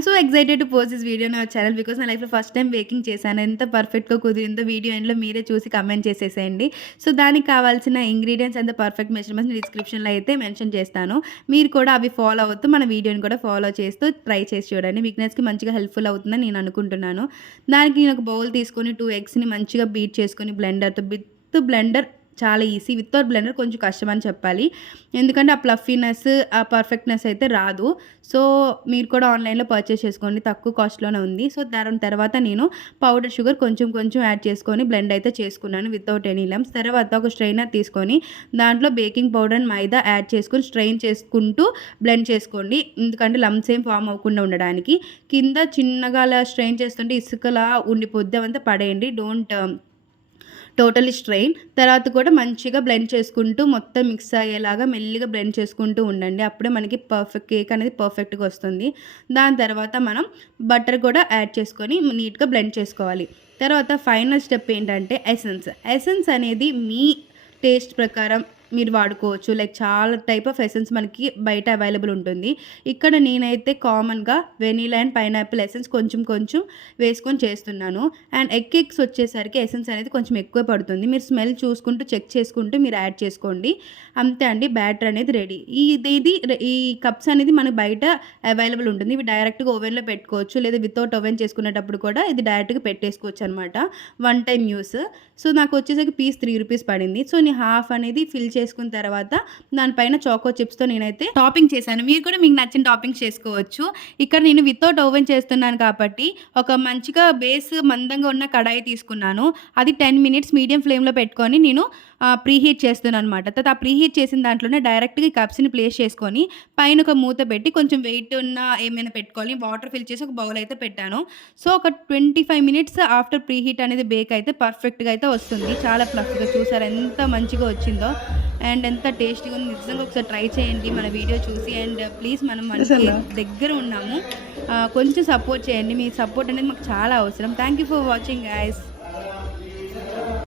I'm so excited to post this video నా channel because నా లైఫ్లో ఫస్ట్ టైం బేకింగ్ చేశాను. ఎంత పర్ఫెక్ట్గా కుదిరిందో వీడియో ఎండ్లో మీరే చూసి కమెంట్ చేసేసేయండి. సో దానికి కావాల్సిన ఇంగ్రీడియంట్స్ అండ్ పర్ఫెక్ట్ మెజర్మెంట్స్ డిస్క్రిప్షన్లో అయితే మెన్షన్ చేస్తాను. మీరు కూడా అవి ఫాలో అవుతూ మన వీడియోని కూడా ఫాలో చేస్తూ ట్రై చేసి చూడండి. బిగినర్స్కి మంచిగా హెల్ప్ఫుల్ అవుతుందని నేను అనుకుంటున్నాను. దానికి నేను ఒక బౌల్ తీసుకొని 2 ఎగ్స్ని మంచిగా బీట్ చేసుకొని విత్ బ్లెండర్ చాలా ఈజీ. వితౌట్ బ్లెండర్ కొంచెం కష్టమని చెప్పాలి. ఎందుకంటే ఆ ప్లఫీనెస్, ఆ పర్ఫెక్ట్నెస్ అయితే రాదు. సో మీరు కూడా ఆన్లైన్లో పర్చేస్ చేసుకోండి, తక్కువ కాస్ట్లోనే ఉంది. సో దాని తర్వాత నేను పౌడర్ షుగర్ కొంచెం యాడ్ చేసుకొని బ్లెండ్ అయితే చేసుకున్నాను వితౌట్ ఎనీ లమ్స్. తర్వాత ఒక స్ట్రైనర్ తీసుకొని దాంట్లో baking powder and maida add చేసుకొని స్ట్రెయిన్ చేసుకుంటూ బ్లెండ్ చేసుకోండి. ఎందుకంటే లమ్స్ ఏం ఫామ్ అవ్వకుండా ఉండడానికి. కింద చిన్నగా అలా స్ట్రెయిన్ చేస్తుంటే ఇసుకలా ఉండిపోద్ది, అవంతా పడేయండి. Don't totally strain. తర్వాత కూడా మంచిగా బ్లెండ్ చేసుకుంటూ మొత్తం మిక్స్ అయ్యేలాగా మెల్లిగా బ్లెండ్ చేసుకుంటూ ఉండండి. అప్పుడే మనకి కేక్ అనేది పర్ఫెక్ట్గా వస్తుంది. దాని తర్వాత మనం బటర్ కూడా యాడ్ చేసుకొని నీట్గా బ్లెండ్ చేసుకోవాలి. తర్వాత ఫైనల్ స్టెప్ ఏంటంటే ఎసెన్స్ అనేది మీ టేస్ట్ ప్రకారం మీరు వాడుకోవచ్చు. లైక్ చాలా టైప్ ఆఫ్ ఎసెన్స్ మనకి బయట అవైలబుల్ ఉంటుంది. ఇక్కడ నేనైతే కామన్గా వెనీలా అండ్ పైనాపిల్ ఎసెన్స్ కొంచెం వేసుకొని చేస్తున్నాను. అండ్ ఎగ్ కేక్స్ వచ్చేసరికి ఎసెన్స్ అనేది కొంచెం ఎక్కువ పడుతుంది. మీరు స్మెల్ చూసుకుంటూ చెక్ చేసుకుంటూ మీరు యాడ్ చేసుకోండి. అంతే అండి, బ్యాటర్ అనేది రెడీ. ఈ కప్స్ అనేది మనకు బయట అవైలబుల్ ఉంటుంది. ఇవి డైరెక్ట్గా ఓవెన్లో పెట్టుకోవచ్చు, లేదా వితౌట్ ఓవెన్ చేసుకునేటప్పుడు కూడా ఇది డైరెక్ట్గా పెట్టేసుకోవచ్చు అనమాట. 1 టైం యూస్. సో నాకు వచ్చేసరికి పీస్ 3 రూపీస్ పడింది. సో నేను హాఫ్ అనేది ఫిల్ చేసుకున్న తర్వాత దానిపైన చాకో చిప్స్తో నేనైతే టాపింగ్ చేశాను. మీరు కూడా మీకు నచ్చిన టాపింగ్స్ చేసుకోవచ్చు. ఇక్కడ నేను వితౌట్ ఓవెన్ చేస్తున్నాను కాబట్టి ఒక మంచిగా బేస్ మందంగా ఉన్న కడాయి తీసుకున్నాను. అది 10 మినిట్స్ మీడియం ఫ్లేమ్లో పెట్టుకొని నేను ప్రీహీట్ చేస్తున్నాను అనమాట. తర్వాత ఆ ప్రీహీట్ చేసిన దాంట్లోనే డైరెక్ట్గా ఈ కప్స్ని ప్లేస్ చేసుకొని పైన ఒక మూత పెట్టి కొంచెం వెయిట్ ఉన్న ఏమైనా పెట్టుకోవాలి. వాటర్ ఫిల్ చేసి ఒక బౌల్ అయితే పెట్టాను. సో ఒక 25 మినిట్స్ ఆఫ్టర్ ప్రీహీట్ అనేది బేక్ అయితే పర్ఫెక్ట్గా అయితే వస్తుంది. చాలా ఫ్లఫీగా, చూసారు ఎంత మంచిగా వచ్చిందో అండ్ ఎంత టేస్టీగా ఉంది. నిజంగా ఒకసారి ట్రై చేయండి మన వీడియో చూసి. అండ్ ప్లీజ్ మనం మనకి దగ్గర ఉన్నాము, కొంచెం సపోర్ట్ చేయండి. మీ సపోర్ట్ అనేది మాకు చాలా అవసరం. Thank you for watching guys.